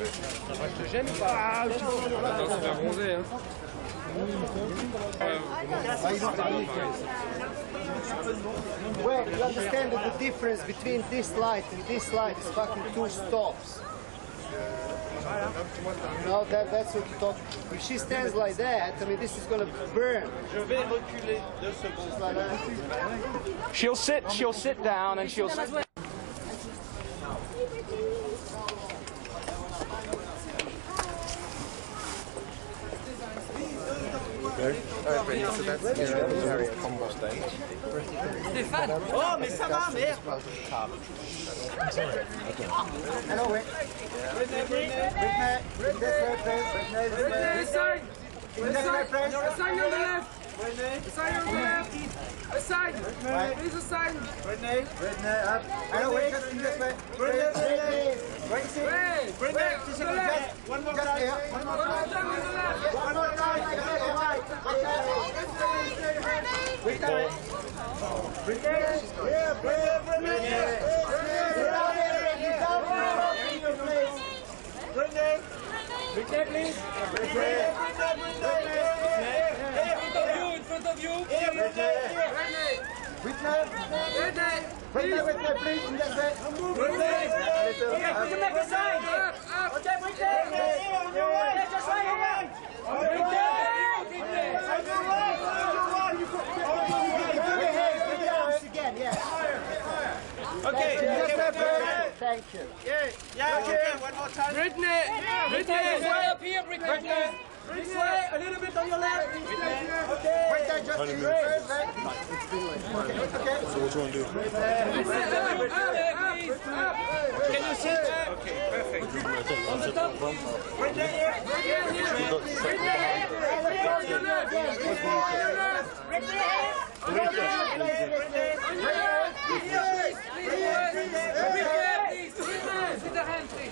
Je te gêne ou pas? Attends, ça va bronzer, hein. Well, you understand that the difference between this light and this light is fucking 2 stops. No, that's what you thought. If she stands like that, I mean, this is gonna burn. Je vais reculer 2 secondes. Like that. She'll sit down and she'll. Alright, Britney, so that's the area from the stage. Oh, mais ça va, merde! Hello, wait. Britney, this way, please. Britney, This side! in this way, please. The side on the left! The side on the left! The side! Please, the side! Britney, up. Hello, wait, just in this way. Britney, right here. Britney, to the left! One more Just time. here. One more time. Time on the left! One more time. Britney. Yeah, Britney, please! In front of you! Britney, please, in this way. You make a sign! Up! Okay, Britney! Just right Again, yeah. Okay. Thank you. Yeah, okay, one more time. Britney! Britney, way up here, Britney! This way, a little bit on your left! Okay! Britney, just in first, right? Okay. So what you want to do? Up! Can you sit? Okay, perfect. On the top! Britney here.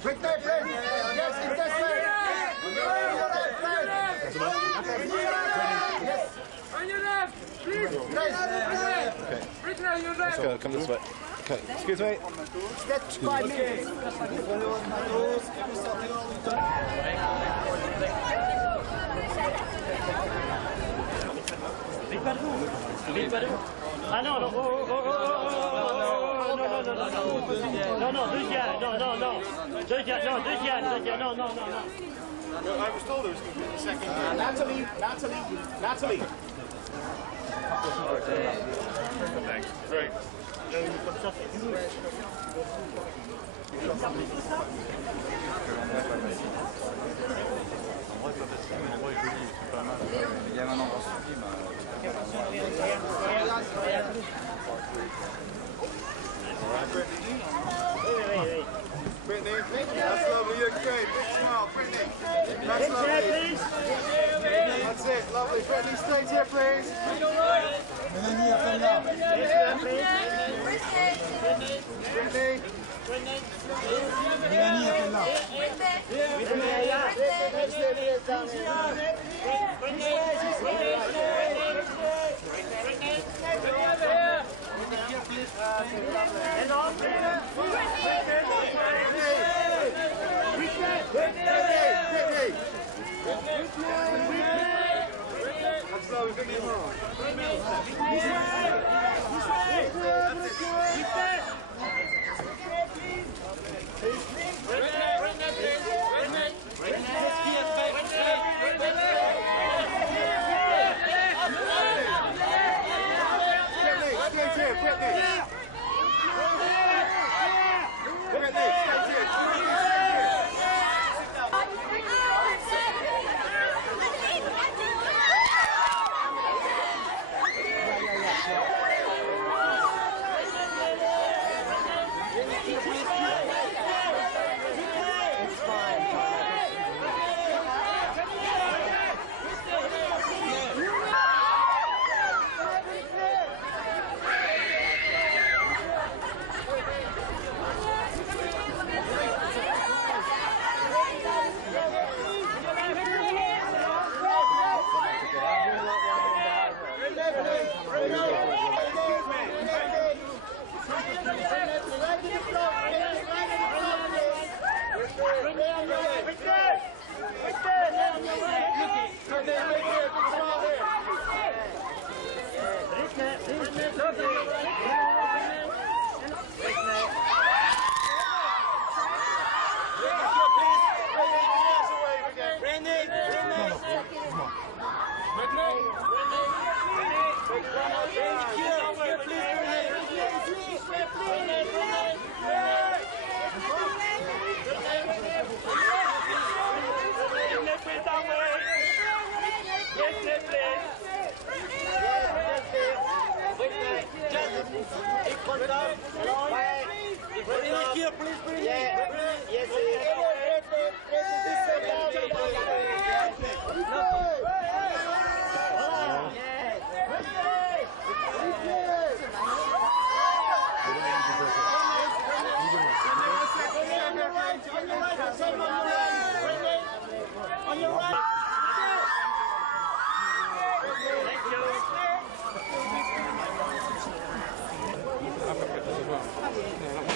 Britney, please. Yes, in this way. On your left! Please! Britney, on your left! Go, come this way. Okay, excuse me. That's 5 minutes. Ah non, non, deuxième, non. I was told there was going to be a second. Natalie. Thanks. Great. Britney, that's lovely. You're great. Big smile, Britney. That's lovely. That's it. Lovely. Britney, straight here, please.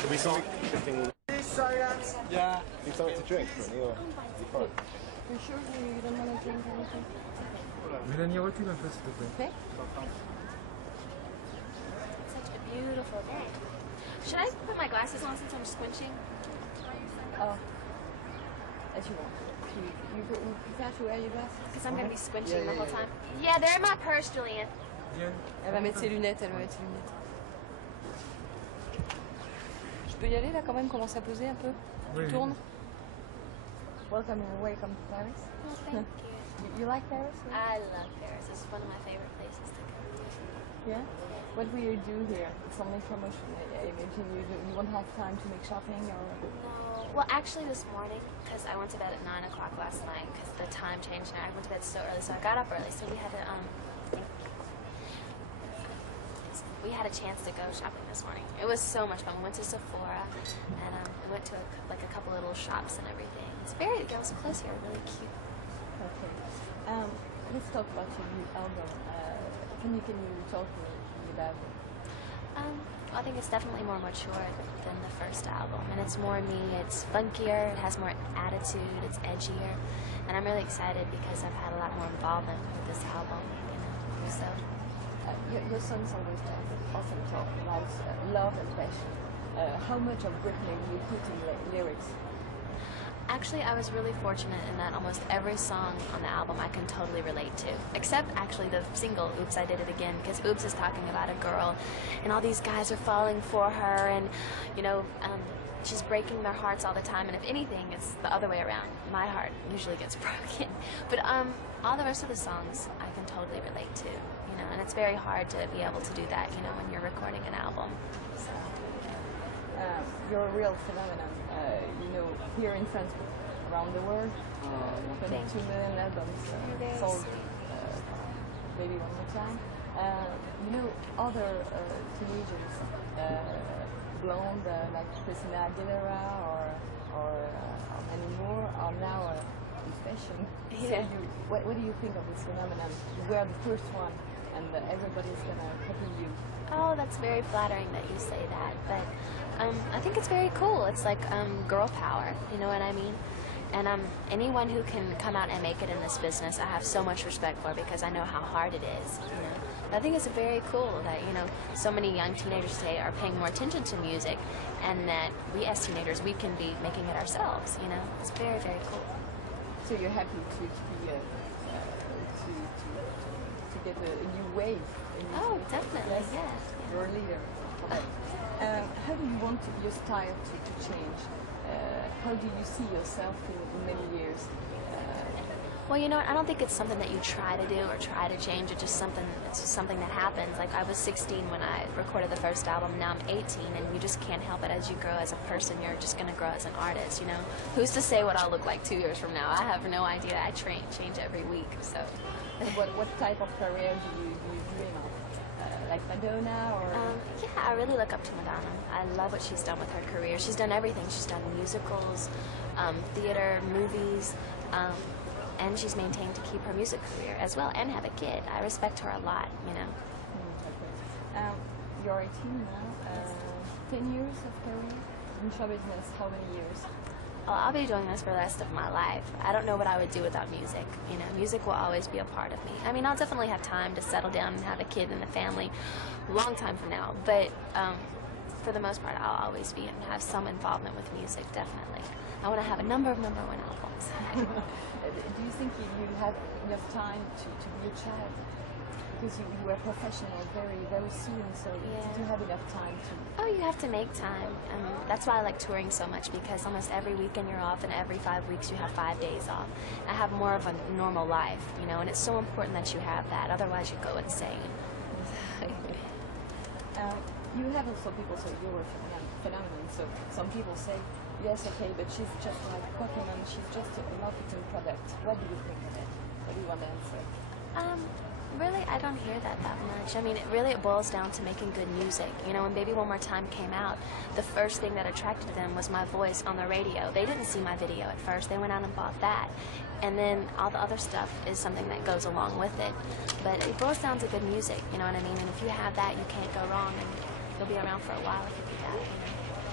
We saw silence. Yeah. You something to drink, Britney, or you fine? You sure you don't want to drink anything? Mélanie, recule un peu, s'il te plaît. Okay. Such a beautiful day. Should I put my glasses on since I'm squinching? Oh, as you want. You prefer to wear your glasses? Because I'm going to be squinching the whole time. Yeah, they're in my purse, Julian. Elle va mettre ses lunettes, elle va mettre ses lunettes. Je peux y aller là quand même, commencer à poser un peu? Tu tournes? Welcome to Paris. Well, thank you. You like Paris? I love Paris. It's one of my favorite places to go. Yeah? What will you do here? It's only promotion. I imagine you won't have time to make shopping or... No. Well, actually this morning, because I went to bed at 9 o'clock last night, because the time changed now. I went to bed so early, so I got up early, so we had to, we had a chance to go shopping this morning. It was so much fun. We went to Sephora, and we went to a couple of little shops and everything. It was close here, really cute. Okay. Let's talk about your new album. Can you talk to me about it? I think it's definitely more mature than the first album, and it's more me. It's funkier. It has more attitude. It's edgier, and I'm really excited because I've had a lot more involvement with this album. You know, so. Your songs always often talk about love and passion. How much of Britney do you put in lyrics? Actually, I was really fortunate in that almost every song on the album I can totally relate to. Except, actually, the single, Oops, I Did It Again, because Oops is talking about a girl, and all these guys are falling for her, and, you know, she's breaking their hearts all the time, and if anything, it's the other way around. My heart usually gets broken. But all the rest of the songs I can totally relate to, you know, and it's very hard to be able to do that, you know, when you're recording an album. So. You're a real phenomenon, you know, here in France, around the world. 22 million albums sold, maybe one more time. You know, other teenagers, blonde, like Christina Aguilera or many more, are now in fashion. Yeah. So what do you think of this phenomenon? You were the first one, and everybody's gonna copy you. Oh, that's very flattering that you say that, but I think it's very cool. It's like girl power, you know what I mean? And anyone who can come out and make it in this business, I have so much respect for because I know how hard it is, you know? I think it's very cool that, you know, so many young teenagers today are paying more attention to music, and that we as teenagers, we can be making it ourselves, you know? It's very, very cool. So you're happy to get a new wave? Oh, definitely, yeah. You're a leader. How do you want your style to change? How do you see yourself in many years? Well, you know what? I don't think it's something that you try to do or try to change. It's just something that happens. Like, I was 16 when I recorded the first album. Now I'm 18, and you just can't help it. As you grow as a person, you're just going to grow as an artist, you know? Who's to say what I'll look like 2 years from now? I have no idea. I change every week, so. What type of career do you dream of? Like Madonna or? Yeah, I really look up to Madonna. I love what she's done with her career. She's done everything. She's done musicals, theater, movies, and she's maintained to keep her music career as well and have a kid. I respect her a lot, you know. You're 18 now. 10 years of career in show business. How many years? I'll be doing this for the rest of my life. I don't know what I would do without music. You know, music will always be a part of me. I mean, I'll definitely have time to settle down and have a kid and a family a long time from now, but for the most part, I'll always be and have some involvement with music, definitely. I want to have a number of #1 albums. Do you think you have enough time to be a child? Because you were professional very, very soon, so did you have enough time to... Oh, you have to make time. That's why I like touring so much, because almost every weekend you're off, and every 5 weeks you have 5 days off. I have more of a normal life, you know, and it's so important that you have that, otherwise you go insane. You have also people say you're a phenomenon, so some people say, yes, okay, but she's just like Pokemon, she's just a marketing product. What do you think of it? What do you want to answer? Really, I don't hear that much. I mean, it boils down to making good music. You know, when Baby One More Time came out, the first thing that attracted them was my voice on the radio. They didn't see my video at first. They went out and bought that. And then all the other stuff is something that goes along with it. But it boils down to good music, you know what I mean? And if you have that, you can't go wrong, and you'll be around for a while if you do that, you know?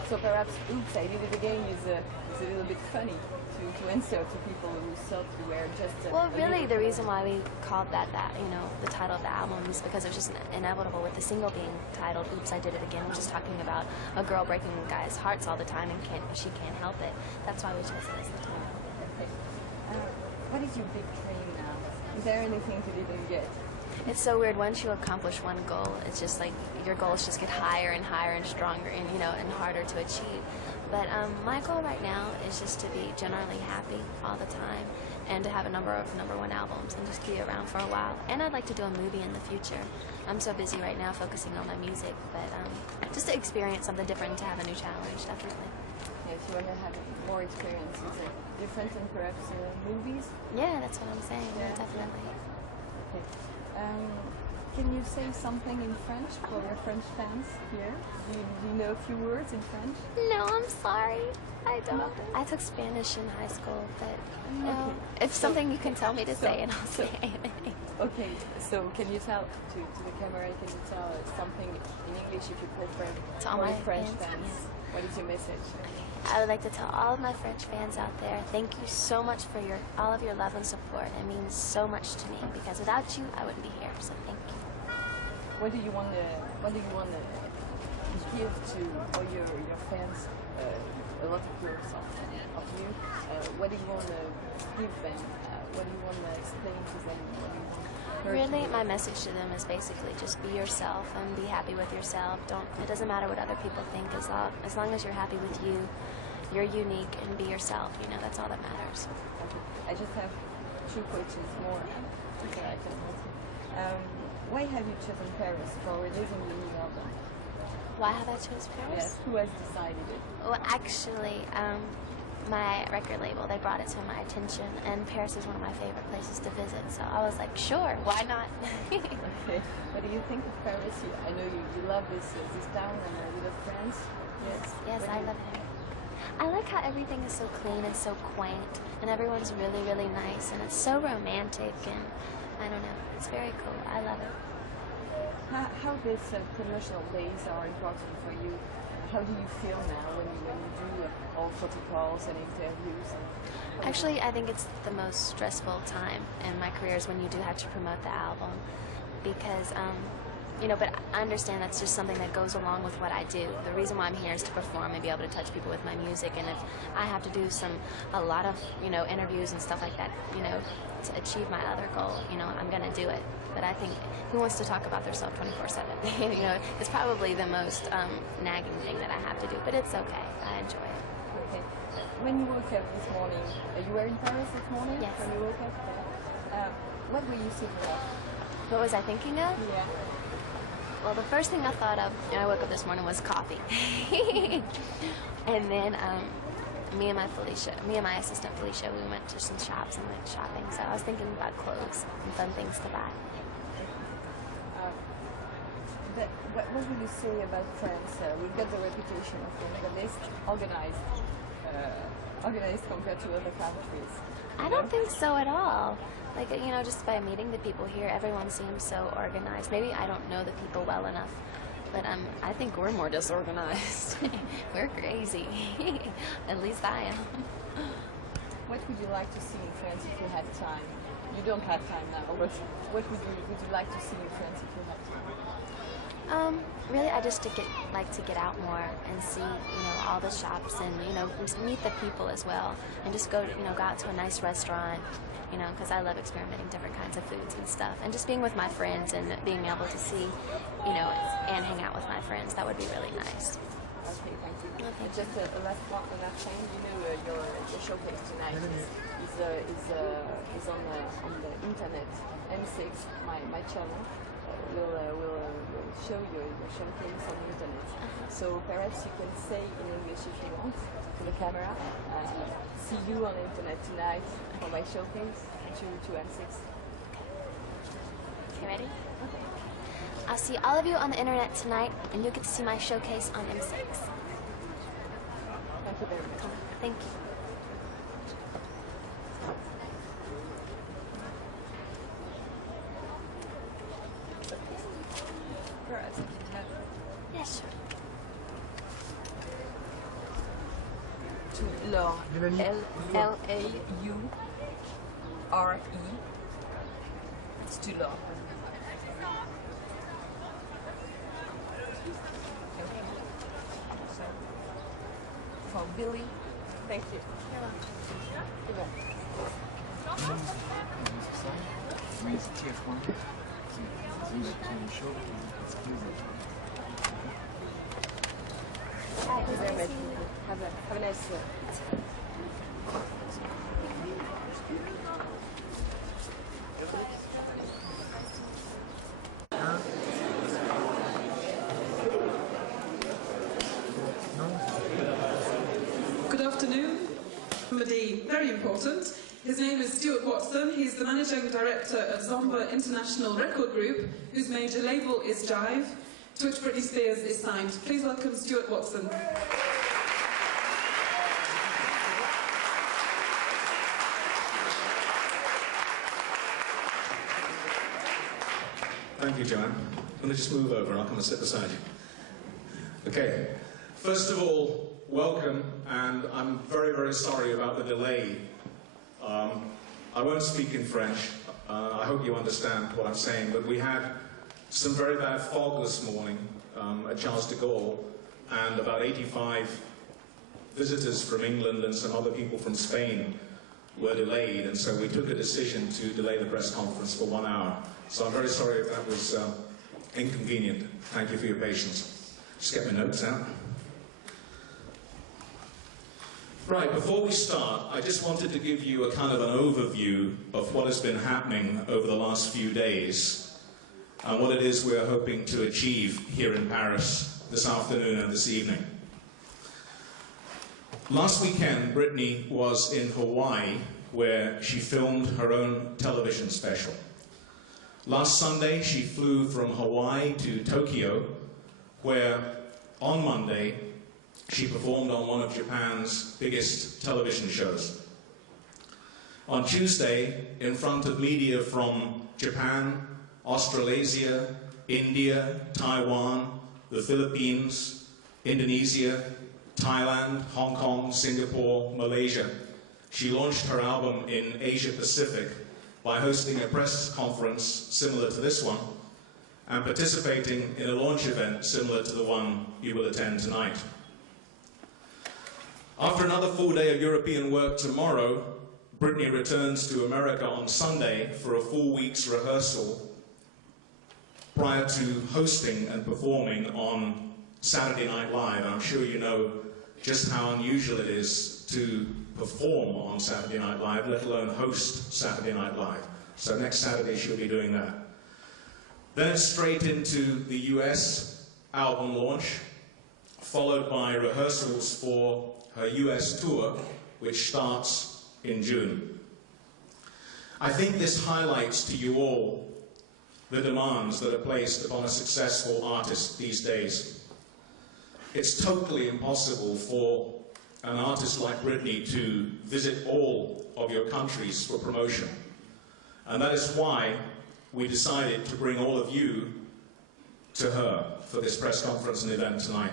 So perhaps Oops, I Did It Again is a little bit funny to answer to people who thought you were just well, really, the reason why we called that, you know, the title of the album is because it was just inevitable with the single being titled Oops, I Did It Again, which is talking about a girl breaking guys' hearts all the time and she can't help it. That's why we chose it as the title. Okay. What is your big dream now? Is there anything you didn't get? It's so weird. Once you accomplish one goal, it's just like your goals just get higher and higher and stronger and, you know, and harder to achieve. But my goal right now is just to be generally happy all the time and to have a number of #1 albums and just be around for a while. And I'd like to do a movie in the future. I'm so busy right now focusing on my music, but just to experience something different, to have a new challenge, definitely. Yes, you want to have more experiences, different and perhaps movies? Yeah, that's what I'm saying. Yeah, definitely. Okay. Can you say something in French for your French fans here? Do you know a few words in French? No, I'm sorry. I don't. I took Spanish in high school, but if something you can tell me to say, and I'll say anything. Okay, so can you tell to the camera, can you tell something in English if you prefer To all for my your French fans, fans? yes. What is your message? I would like to tell all of my French fans out there, thank you so much for all of your love and support. It means so much to me, because without you, I wouldn't be here. So thank you. What do you want to give to all your fans? A lot of girls of you. What do you want to give them? What do you want to explain to them? What do you want Really, my message to them is basically just be yourself and be happy with yourself. It doesn't matter what other people think, as long as you're happy with you, you're unique, and be yourself. You know, that's all that matters. I just have 2 questions more. Okay, I can why have you chosen Paris for releasing the new album? Why have I chosen Paris? Yes, who has decided it? Well, actually, my record label, they brought it to my attention, and Paris is one of my favorite places to visit, so I was like, sure, why not? Okay. What do you think of Paris? I know you love this town, and you love France. Yes. Yes, I love it. I like how everything is so clean and so quaint, and everyone's really, really nice, and it's so romantic, and I don't know, it's very cool. I love it. How these promotional days are important for you? How do you feel now when you do all photo calls and interviews? Actually, I think it's the most stressful time in my career is when you do have to promote the album, because you know, but I understand that's just something that goes along with what I do. The reason why I'm here is to perform and be able to touch people with my music, and if I have to do a lot of, you know, interviews and stuff like that, you know, to achieve my other goal, you know, I'm gonna do it. But I think who wants to talk about themselves 24/7? You know, it's probably the most nagging thing that I have to do, but it's okay. I enjoy it. Okay. When you woke up this morning, you were in Paris this morning? Yes. When you woke up? What were you thinking of? What was I thinking of? Yeah. Well, the first thing I thought of when I woke up this morning was coffee. And then me and my assistant Felicia, we went to some shops and went shopping. So I was thinking about clothes and fun things to buy. What will you say about France? We've got the reputation of being the least organized compared to other countries. I don't think so at all. Like, you know, just by meeting the people here, everyone seems so organized. Maybe I don't know the people well enough, but I think we're more disorganized. We're crazy. At least I am. What would you like to see in France if you had time? You don't have time now, but what would you like to see in France if you had time? Really, I just like to get out more and see, all the shops and, just meet the people as well, and just go out to a nice restaurant, because I love experimenting different kinds of foods and stuff, and just being with my friends and being able to see, and hang out with my friends. That would be really nice. Okay, thank you. Okay. Just a last thing, your showcase tonight is on the internet. M6, my channel, will show your showcase on the internet. So perhaps you can say in English if you want to the camera. See you on the internet tonight for my showcase to M6. Okay, ready? Okay. I'll see all of you on the internet tonight, and you'll get to see my showcase on M6. Thank you very much. Thank you. Perhaps I can have Yes, sure. to Laure. Laure. It's to Laure. For Billy. Thank you. You're welcome. Thank you very much. Have a nice day. Good afternoon. Somebody very important. His name is Stuart Watson. He's the managing director of Zomba International Record Group, whose major label is Jive, to which Britney Spears is signed. Please welcome Stuart Watson. Thank you, Joanne. I'm going to just move over and I'll come and sit beside you. Okay. First of all, welcome, and I'm very, very sorry about the delay. I won't speak in French. I hope you understand what I'm saying, but we had some very bad fog this morning at Charles de Gaulle, and about 85 visitors from England and some other people from Spain were delayed, and so we took a decision to delay the press conference for 1 hour. So I'm very sorry if that was inconvenient. Thank you for your patience. Just get my notes out. Right, before we start, I just wanted to give you a kind of an overview of what has been happening over the last few days and what it is we're hoping to achieve here in Paris this afternoon and this evening. Last weekend, Britney was in Hawaii, where she filmed her own television special. Last Sunday, she flew from Hawaii to Tokyo, where on Monday, she performed on one of Japan's biggest television shows. On Tuesday, in front of media from Japan, Australasia, India, Taiwan, the Philippines, Indonesia, Thailand, Hong Kong, Singapore, Malaysia, she launched her album in Asia Pacific by hosting a press conference similar to this one and participating in a launch event similar to the one you will attend tonight. After another full day of European work tomorrow, Britney returns to America on Sunday for a full week's rehearsal prior to hosting and performing on Saturday Night Live. I'm sure you know just how unusual it is to perform on Saturday Night Live, let alone host Saturday Night Live. So next Saturday she'll be doing that. Then straight into the US album launch, followed by rehearsals for her US tour, which starts in June. I think this highlights to you all the demands that are placed upon a successful artist these days. It's totally impossible for an artist like Britney to visit all of your countries for promotion. And that is why we decided to bring all of you to her for this press conference and event tonight.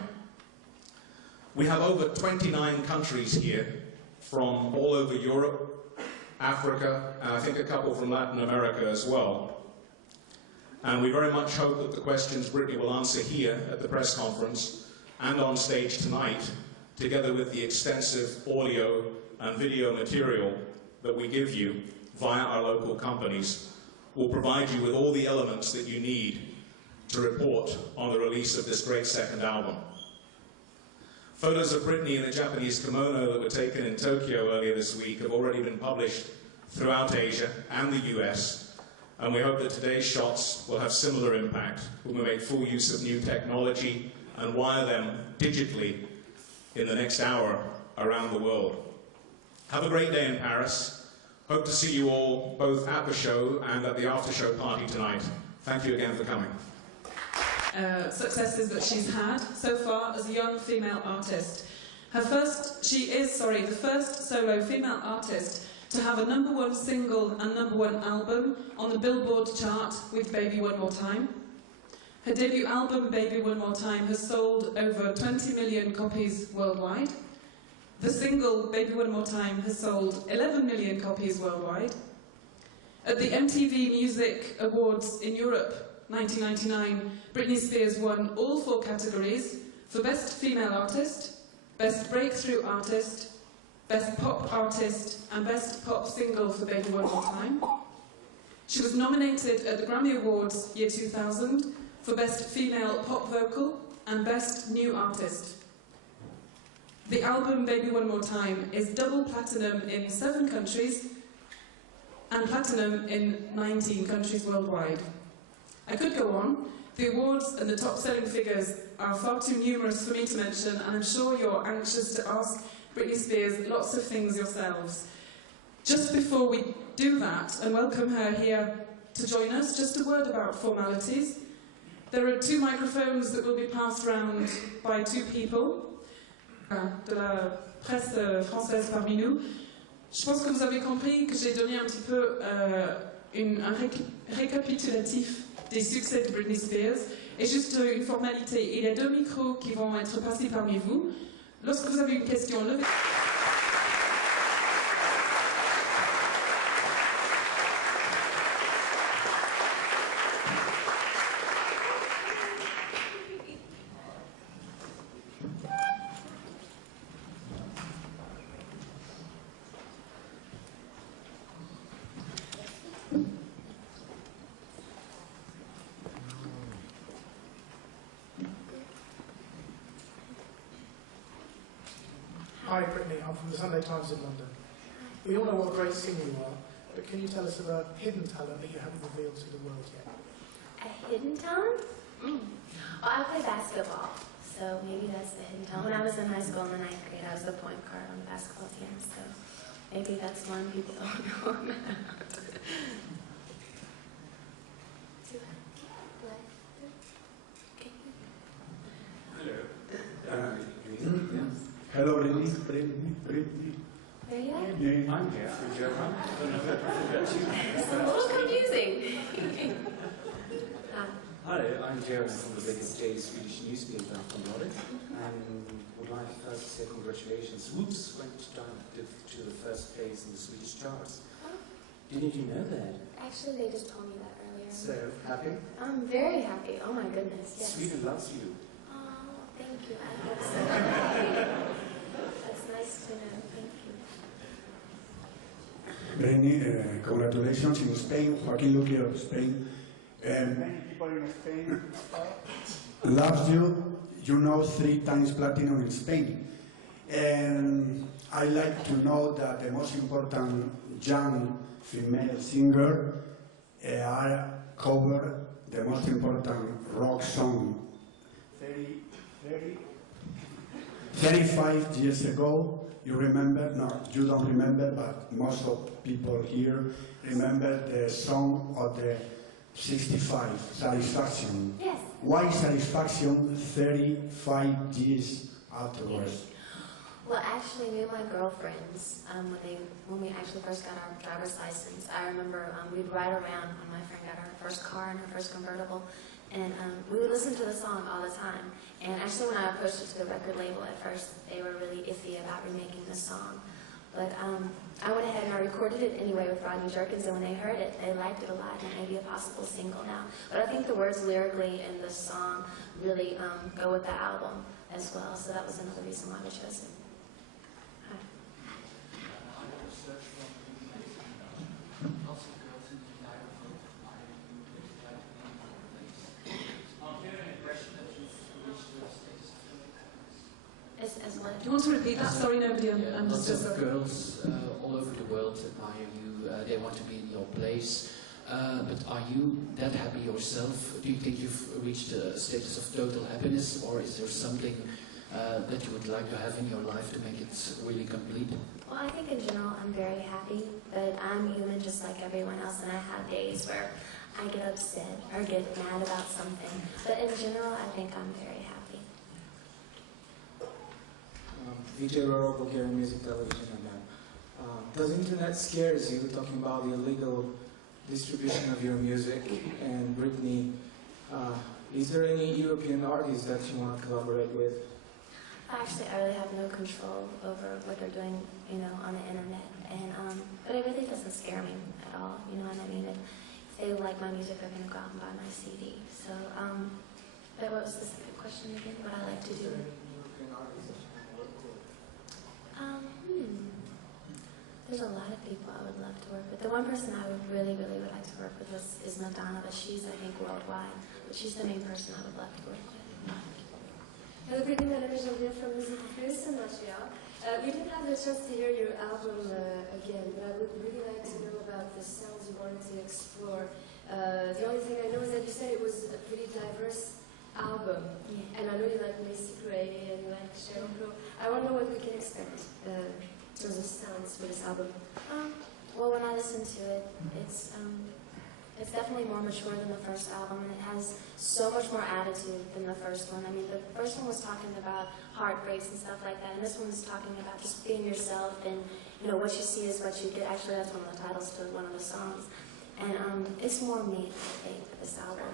We have over 29 countries here, from all over Europe, Africa, and I think a couple from Latin America as well. And we very much hope that the questions Britney will answer here at the press conference and on stage tonight, together with the extensive audio and video material that we give you via our local companies, will provide you with all the elements that you need to report on the release of this great second album. Photos of Britney in a Japanese kimono that were taken in Tokyo earlier this week have already been published throughout Asia and the US, and we hope that today's shots will have similar impact when we make full use of new technology and wire them digitally in the next hour around the world. Have a great day in Paris. Hope to see you all both at the show and at the after-show party tonight. Thank you again for coming. Successes that she's had so far as a young female artist. She is the first solo female artist to have a #1 single and #1 album on the Billboard chart with Baby One More Time. Her debut album, Baby One More Time, has sold over 20 million copies worldwide. The single, Baby One More Time, has sold 11 million copies worldwide. At the MTV Music Awards in Europe, 1999, Britney Spears won all 4 categories for Best Female Artist, Best Breakthrough Artist, Best Pop Artist, and Best Pop Single for Baby One More Time. She was nominated at the Grammy Awards year 2000 for Best Female Pop Vocal and Best New Artist. The album Baby One More Time is double platinum in 7 countries and platinum in 19 countries worldwide. I could go on. The awards and the top-selling figures are far too numerous for me to mention, and I'm sure you're anxious to ask Britney Spears lots of things yourselves. Just before we do that and welcome her here to join us, just a word about formalities. There are 2 microphones that will be passed round by 2 people de la presse française parmi nous. Je pense que vous avez compris que j'ai donné un petit peu un récapitulatif des succès de Britney Spears. Et juste une formalité, il y a 2 micros qui vont être passés parmi vous. Lorsque vous avez une question, levez... Hi Britney, I'm from the Sunday Times in London. We all know what a great singer you are, but can you tell us of a hidden talent that you haven't revealed to the world yet? A hidden talent? Well, I play basketball, so maybe that's the hidden talent. When I was in high school in the 9th grade, I was the point guard on the basketball team, so maybe that's one people don't know about. Hello, Britney. There you are. Yeah, I'm here. It's a little confusing. Hi, I'm Jeremy from the biggest daily Swedish newspaper from Nordic, and would like first to say congratulations. Whoops went down to the first place in the Swedish charts. Didn't you know that? Actually, they just told me that earlier. So, happy? I'm very happy. Oh my goodness, yes. Sweden loves you. Oh, thank you. I hope so. That's nice to know. Thank you. Britney, congratulations in Spain. Joaquin Luque of Spain. Many people in Spain loves you. You know, 3 times platinum in Spain. And I like to know that the most important young female singer are cover the most important rock song. 35 years ago, you remember? No, you don't remember, but most of people here remember the song of the 65, Satisfaction. Yes. Why Satisfaction 35 years afterwards? Well, actually, me and my girlfriends, when we actually first got our driver's license, I remember we'd ride around when my friend got her first car and her first convertible, and we would listen to the song all the time. And actually, when I approached it to the record label at first, they were really iffy about remaking the song. But I went ahead and I recorded it anyway with Rodney Jerkins, and when they heard it, they liked it a lot, and it may be a possible single now. But I think the words lyrically in the song really go with the album as well, so that was another reason why we chose it. Do you want to repeat that? Sorry, nobody understood. Lots of girls all over the world admire you. They want to be in your place. But are you that happy yourself? Do you think you've reached a status of total happiness, or is there something that you would like to have in your life to make it really complete? Well, I think in general I'm very happy, but I'm human just like everyone else, and I have days where I get upset or get mad about something. But in general, I think I'm very happy. DJ Roro, Bulgarian Music Television, and does internet scares you, talking about the illegal distribution of your music? And Britney, is there any European artists that you want to collaborate with? Actually, I really have no control over what they're doing, on the internet, and but it really doesn't scare me at all. You know what I mean? If they like my music, they're going to go out and buy my CD. So, but what was the second question again? What I like to do? There's a lot of people I would love to work with. The one person I would really, really would like to work with is Madonna, but she's, I think, worldwide. But she's the main person I would love to work with. Hello, Britney. My name is Jean-Pierre from Music Spears in Montreal. We didn't have the chance to hear your album again, but I would really like to know about the sounds you wanted to explore. The only thing I know is that you said it was a pretty diverse album, and I know you like Macy Gray and you like Sheryl Crow. I want to know what we can expect in terms of sounds for this album. Well, when I listen to it, it's definitely more mature than the first album, and it has so much more attitude than the first one. I mean, the first one was talking about heartbreaks and stuff like that, and this one's talking about just being yourself, and what you see is what you get. Actually, that's one of the titles to one of the songs, and it's more me, I think, this album,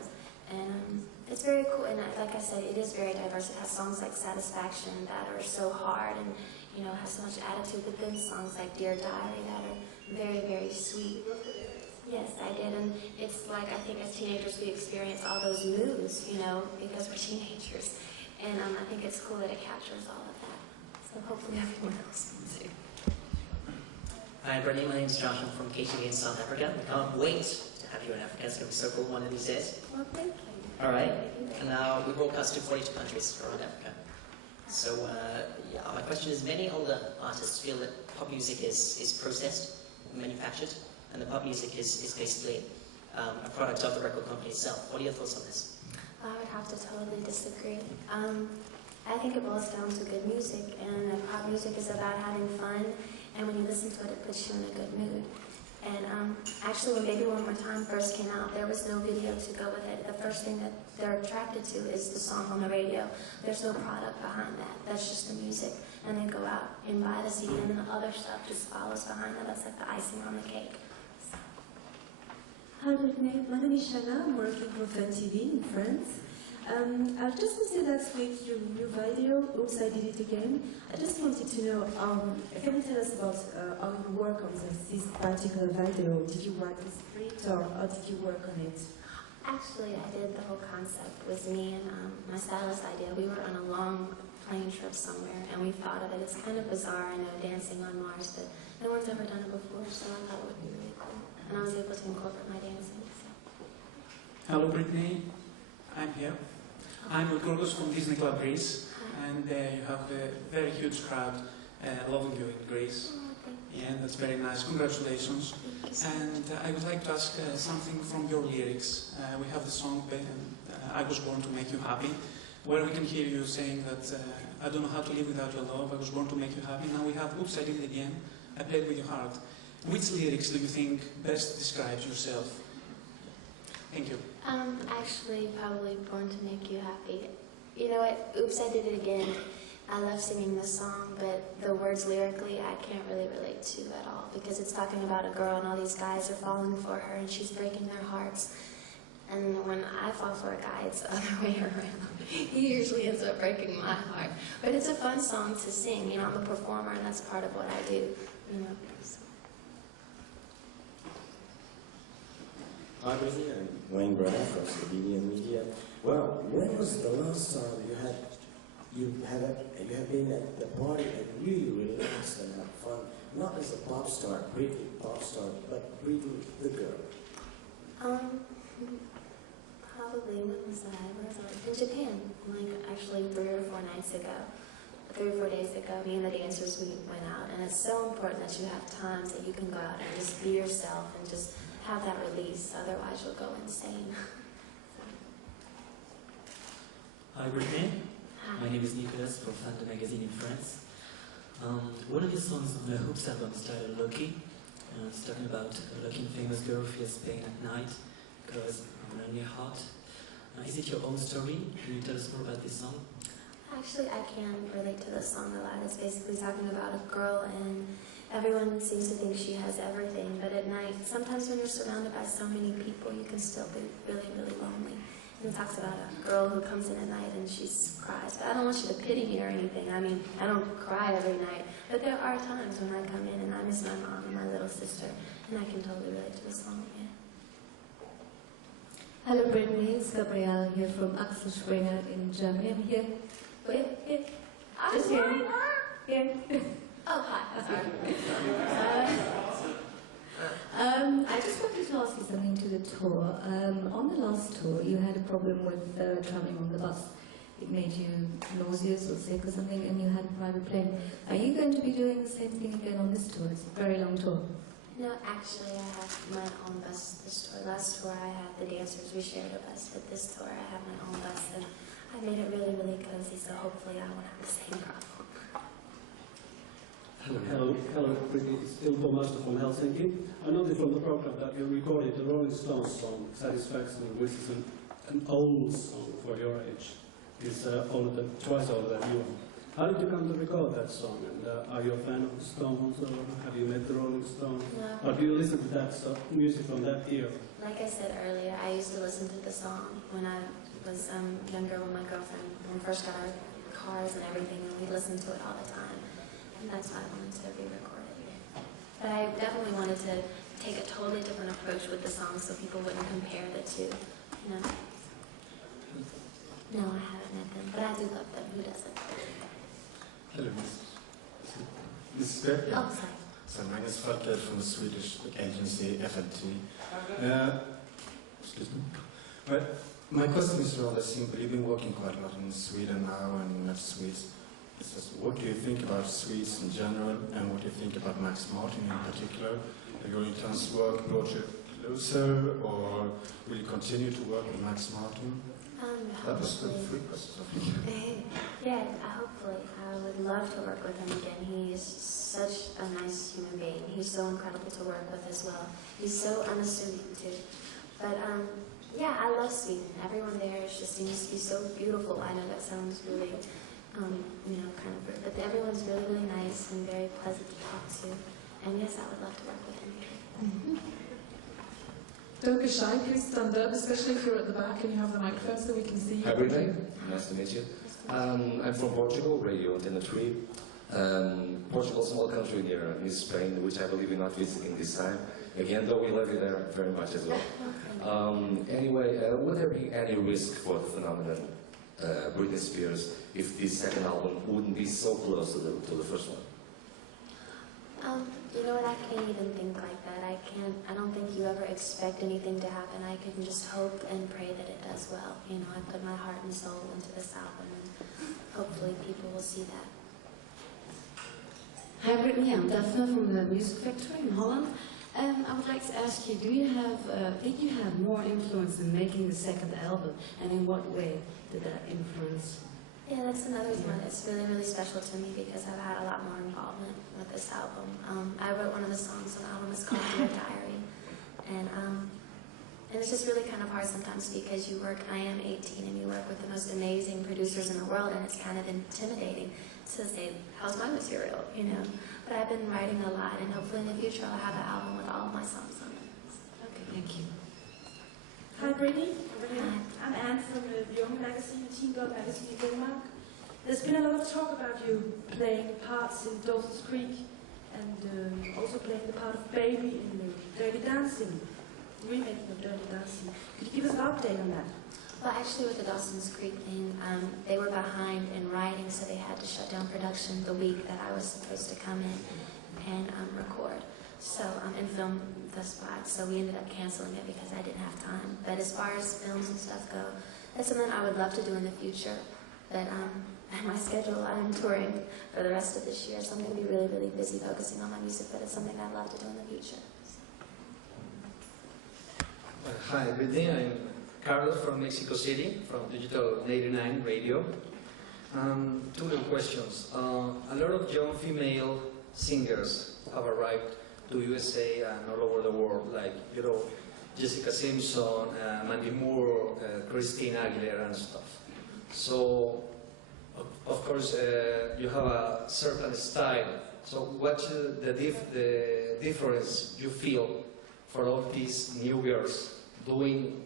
and it's very cool. And like I said, it is very diverse. It has songs like Satisfaction that are so hard and has so much attitude, but then songs like Dear Diary that are very, very sweet. Yes, I did, and it's like, I think as teenagers we experience all those moods, because we're teenagers, and I think it's cool that it captures all of that, so hopefully everyone else will too. Hi, Britney, my name is Josh, I'm from KTV in South Africa. We can't wait to have you in Africa, it's going to be so cool one of these days. Well, thank you. Alright, and now we broadcast to 42 countries around Africa. So, my question is, many older artists feel that pop music is processed, manufactured, and the pop music is basically a product of the record company itself. What are your thoughts on this? I would have to totally disagree. I think it boils down to good music, and pop music is about having fun, and when you listen to it, it puts you in a good mood. And actually, when Baby One More Time first came out, there was no video to go with it. The first thing that they're attracted to is the song on the radio. There's no product behind that. That's just the music. And they go out and buy the CD, and then the other stuff just follows behind that. That's like the icing on the cake. Hi, Britney. My name is Shanna. I'm working for Fun TV in France. I've just listened last week your new video, Oops, I Did It Again. I just wanted to know, can you tell us about how you work on this particular video? Did you write the script, or how did you work on it? Actually, I did the whole concept. It was me and my stylist idea. We were on a long plane trip somewhere, and we thought of it. It's kind of bizarre, I know, dancing on Mars, but no one's ever done it before, so I thought it would be really cool. And I was able to incorporate my dancing. So. Hello, Britney. I'm here. I'm Gorgos from Disney Club Greece, and you have a very huge crowd loving you in Greece. Yeah, that's very nice. Congratulations. And I would like to ask something from your lyrics. We have the song, I Was Born to Make You Happy, where we can hear you saying that I don't know how to live without your love, I was born to make you happy. Now we have Oops, I Did It Again, I Played With Your Heart. Which lyrics do you think best describes yourself? Thank you. Actually, probably Born to Make You Happy. You know what? Oops, I Did It Again. I love singing this song, but the words lyrically I can't really relate to at all, because it's talking about a girl and all these guys are falling for her and she's breaking their hearts. And when I fall for a guy, it's the other way around. He usually ends up breaking my heart. But it's a fun song to sing. I'm a performer and that's part of what I do. you know. So. Hi, Britney. I'm Wayne Brenner from Slovenian Media. Well, when was the last time you have been at the party and really relaxed and had fun? Not as a pop star, Britney pop star, but Britney the girl. Probably, when was that? Where was I? In Japan, like actually 3 or 4 nights ago. 3 or 4 days ago, me and the dancers, we went out, and it's so important that you have times that you can go out and just be yourself and just have that release, otherwise you'll go insane. Hi Britney, Hi. My name is Nicolas from Fanta magazine in France. One of your songs on the Hoops album is titled Lucky. It's talking about a lucky and famous girl who feels pain at night because I'm only hot. Is it your own story? Can you tell us more about this song? Actually, I can relate to this song a lot. It's basically talking about a girl, and everyone seems to think she has everything, but at night, sometimes when you're surrounded by so many people, you can still be really, really lonely. And it talks about a girl who comes in at night and she cries. But I don't want you to pity me or anything. I mean, I don't cry every night, but there are times when I come in and I miss my mom and my little sister, and I can totally relate to the song, yeah. Hello Britney, it's Gabrielle here from Axel Springer in Germany. I'm here. Wait, here. Just here. Here. Oh, hi. Sorry. I just wanted to ask you something to the tour. On the last tour, you had a problem with traveling on the bus. It made you nauseous or sick or something, and you had a private plane. Are you going to be doing the same thing again on this tour? It's a very long tour. No, actually, I have my own bus this tour. Last tour, I had the dancers. We shared a bus, but this tour, I have my own bus, and I made it really, really cozy, so hopefully I won't have the same problem. Hello, Britney. It's still Tomasz from Helsinki. I noticed from the program that you recorded the Rolling Stones song, Satisfaction, which is an old song for your age. It's twice older than you are. How did you come to record that song? And are you a fan of the Stones, or have you met the Rolling Stones? No. Or do you listen to that music from that era? Like I said earlier, I used to listen to the song when I was younger with my girlfriend, when we first got our cars and everything, and we listened to it all the time. And that's why I wanted to re-record it. But I definitely wanted to take a totally different approach with the song so people wouldn't compare the two. You know? No, I haven't met them, but I do love them. Who doesn't? Hello, Mrs. Berg. Oh, sorry. So my name is Falker from the Swedish agency FLT. Excuse me. Well, my question is rather simple. You've been working quite a lot in Sweden now and you met Swedes. It's just, what do you think about Swedes in general, and what do you think about Max Martin in particular? Are your intense work brought you closer, or will you continue to work with Max Martin? That was the 3 questions, I think. Yeah, hopefully. I would love to work with him again. He is such a nice human being. He's so incredible to work with as well. He's so unassuming too. But yeah, I love Sweden. Everyone there just seems to be so beautiful. I know that sounds really, you know, kind of rude, but everyone's really, really nice and very pleasant to talk to. And yes, I would love to work with him again. Don't be shy, please stand up, especially if you're at the back and you have the microphone so we can see you. Hi, Britney. Nice to meet you. I'm from Portugal, Radio Antena 3. Portugal's a small country near Spain, which I believe you're not visiting this time. Again, though we love you there very much as well. Anyway, would there be any risk for the phenomenon Britney Spears if this second album wouldn't be so close to the first one? You know what, I can't even think like that. I don't think you ever expect anything to happen. I can just hope and pray that it does well. You know, I put my heart and soul into this album, and hopefully people will see that. Hi Britney, I'm Daphne from the Music Factory in Holland. I would like to ask you, did you have more influence in making the second album, and in what way did that influence? Yeah, that's another one that's really, really special to me because I've had a lot more involvement with this album. I wrote one of the songs on the album. It's called Dear Diary. And it's just really kind of hard sometimes because I am 18 and you work with the most amazing producers in the world, and it's kind of intimidating to say, how's my material, you know? But I've been writing a lot, and hopefully in the future I'll have an album with all of my songs on it. Okay, thank you. Hi Britney. I'm Anne from the Young magazine, Teen Girl magazine in Denmark. There's been a lot of talk about you playing parts in Dawson's Creek and also playing the part of Baby in the Dirty Dancing, remaking of Dirty Dancing. Could you give us an update on that? Well, actually, with the Dawson's Creek thing, they were behind in writing, so they had to shut down production the week that I was supposed to come in and record. So, and film the spot. So we ended up canceling it because I didn't have time. But as far as films and stuff go, that's something I would love to do in the future. But my schedule, I'm touring for the rest of this year, so I'm going to be really, really busy focusing on my music. But it's something I'd love to do in the future. Hi, Britney. I'm Carlos from Mexico City, from Digital 89 Radio. Two little questions. A lot of young female singers have arrived to USA and all over the world, like, you know, Jessica Simpson, Mandy Moore, Christina Aguilera and stuff. So, of course, you have a certain style. So what's the difference you feel for all these new girls doing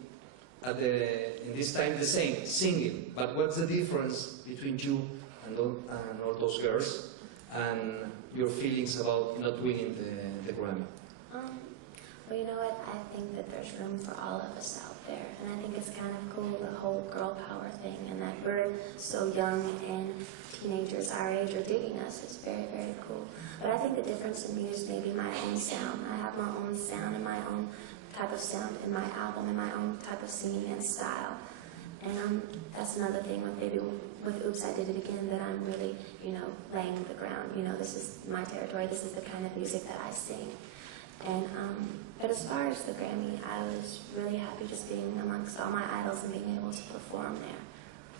in this time the same, singing, but what's the difference between you and all those girls and your feelings about not winning the Grammy? Well, you know what? I think that there's room for all of us out there, and I think it's kind of cool, the whole girl power thing, and that we're so young and teenagers our age are digging us. It's very, very cool. But I think the difference in me is maybe my own sound. I have my own sound and my own type of sound in my album and my own type of singing and style. And that's another thing with Oops, I Did It Again, that I'm really, you know, laying the ground. You know, this is my territory. This is the kind of music that I sing. And but as far as the Grammy, I was really happy just being amongst all my idols and being able to perform there.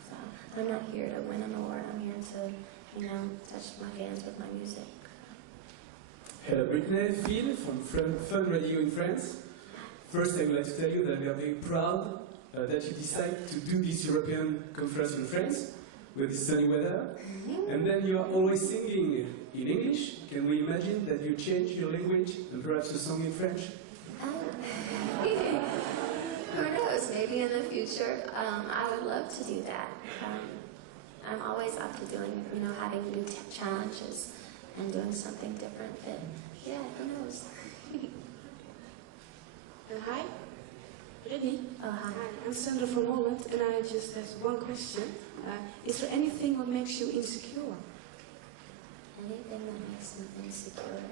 So I'm not here to win an award. I'm here to, you know, touch my fans with my music. Hello, Britney, Phil from Fun Radio in France. First, I would like to tell you that we are very proud that you decided to do this European conference in France with this sunny weather. And then you are always singing in English. Can we imagine that you change your language and perhaps a song in French? Who knows? Maybe in the future, I would love to do that. I'm always up to doing, you know, having new challenges and doing something different. But yeah, who knows? Hi, Britney. Oh, hi. I'm Sandra from Holland, and I just have one question. Is there anything that makes you insecure? Anything that makes me insecure?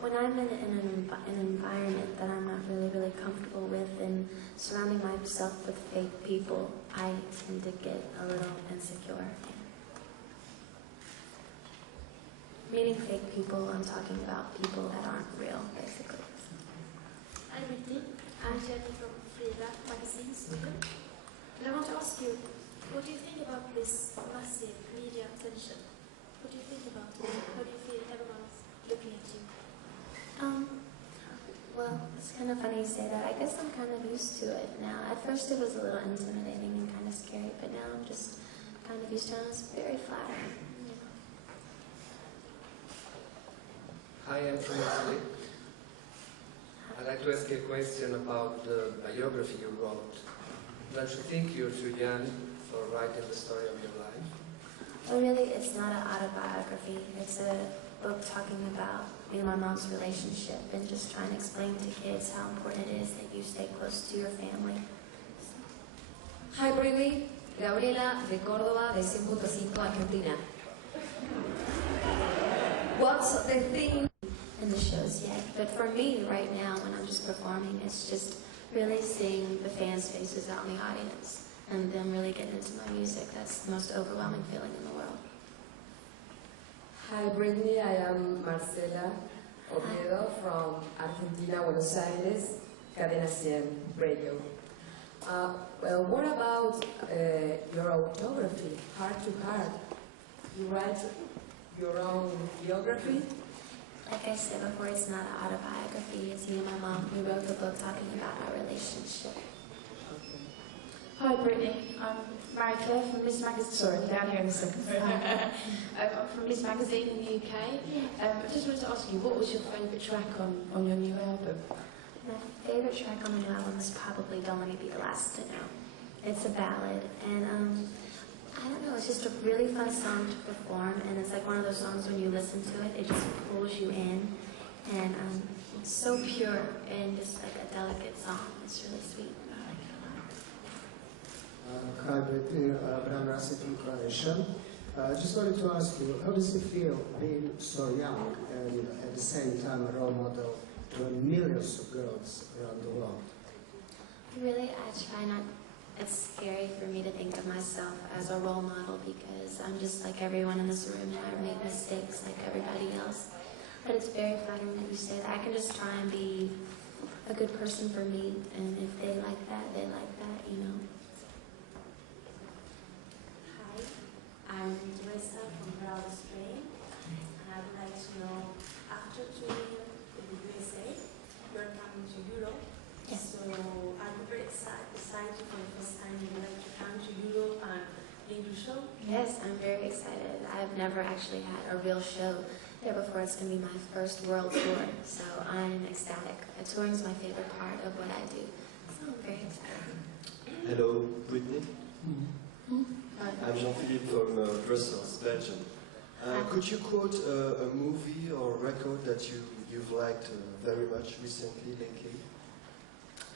When I'm in an environment that I'm not really, really comfortable with and surrounding myself with fake people, I tend to get a little insecure. Meaning fake people, I'm talking about people that aren't real, basically. Hi, Britney. I'm Jenny from Frida magazine studio. And I want to ask you, what do you think about this massive media attention? What do you think about it? How do you feel everyone's looking at you? Well, it's kind of funny you say that. I guess I'm kind of used to it now. At first it was a little intimidating and kind of scary, but now I'm just kind of used to it. It's very flattering. You know. Hi, I'm from Italy. I'd like to ask you a question about the biography you wrote. Don't you think you're too young for writing the story of your life? Well, really, it's not an autobiography. It's a book talking about me and my mom's relationship and just trying to explain to kids how important it is that you stay close to your family. Hi, Britney. Gabriela de Córdoba, de 100.5 Argentina. What's the thing? In the shows yet, but for me right now when I'm just performing, it's just really seeing the fans' faces out in the audience and them really getting into my music. That's the most overwhelming feeling in the world. Hi Britney, I am Marcela Oviedo from Argentina, Buenos Aires, Cadena 100 Radio. Well, what about your autobiography, Heart to Heart? You write your own biography? Like I said before, it's not an autobiography. It's me and my mom. We wrote the book talking about our relationship. Hi Britney, I'm Marie-Claire from Miss Magazine, sorry, down here in a second. I'm from Miss Magazine in the UK. I just wanted to ask you, what was your favourite track on your new album? My favourite track on the new album is probably Don't Let Me Be the Last to Know. It's a ballad, and I don't know, it's just a really fun song to perform, and it's like one of those songs when you listen to it, it just pulls you in, and it's so pure and just like a delicate song. It's really sweet. I like it a lot. Hi, Britney. Bram Rassi from Croatia. Just wanted to ask you, how does it feel being so young and at the same time a role model to millions of girls around the world? Really, I try not. It's scary for me to think of myself as a role model because I'm just like everyone in this room and I make mistakes like everybody else. But it's very flattering that you say that. I can just try and be a good person for me, and if they like that, they like that, you know. Hi, I'm Teresa from Bravo, Spain, and I would like to know, after touring in the USA, you're coming to Europe. Yes. So are you very excited for the first time you would like to come to Europe and play your show? Yes, I'm very excited. I've never actually had a real show there before. It's going to be my first world tour, so I'm ecstatic. Touring is my favorite part of what I do, so I'm very excited. Hello, Britney. I'm Jean-Philippe from Brussels, Belgium. Could you quote a movie or record that you've liked very much recently, lately?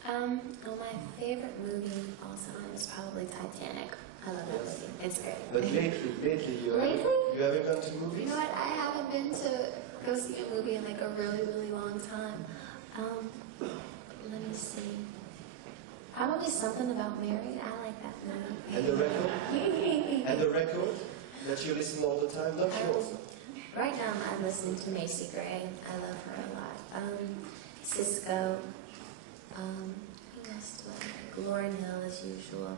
Well, my favorite movie of all time is probably Titanic. I love that movie. It's great. But lately, you haven't gone to movies? You know what? I haven't been to go see a movie in like a really, really long time. Let me see. Probably Something About Mary. I like that movie. And the record? And the record that you listen all the time, not yours? Right now, I'm listening to Macy Gray. I love her a lot. Cisco. Who else do I like? Lauryn Hill, as usual.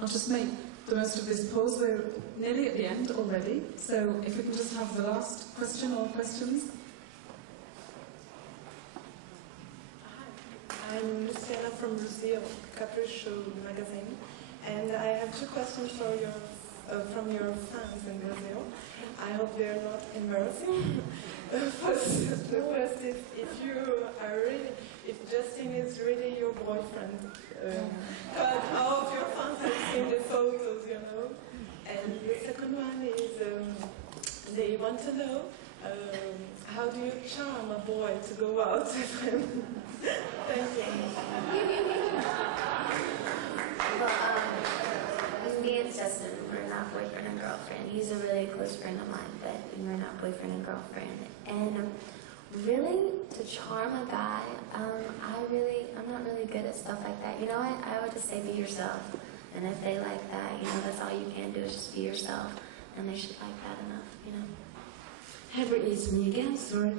I'll just make the most of this pause. We're nearly at the end already, so if we can just have the last question or questions. I'm Luciana from Brazil, Capricho magazine, and I have two questions for from your fans in Brazil. I hope they're not embarrassing. The first is if Justin is really your boyfriend. But all of your fans have seen the photos, you know. And the second one is they want to know how do you charm a boy to go out with him? Thank you. Well, me and Justin, we're not boyfriend and girlfriend. He's a really close friend of mine, but we're not boyfriend and girlfriend. And really, to charm a guy, I'm not really good at stuff like that. You know what? I would just say be yourself. And if they like that, you know, that's all you can do is just be yourself. And they should like that enough, you know. Hi, Britney, it's me again, sorry.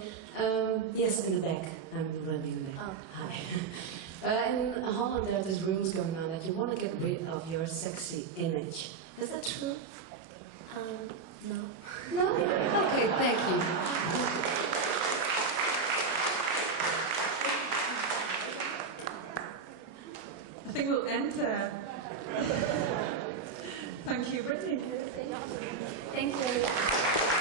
Yes, in the back. I'm running in the back. Oh. Hi. In Holland, there are these rooms going on that you want to get rid of your sexy image. Is that true? No. No? Okay, thank you. I think we'll end there. Thank you, Britney. Thank you.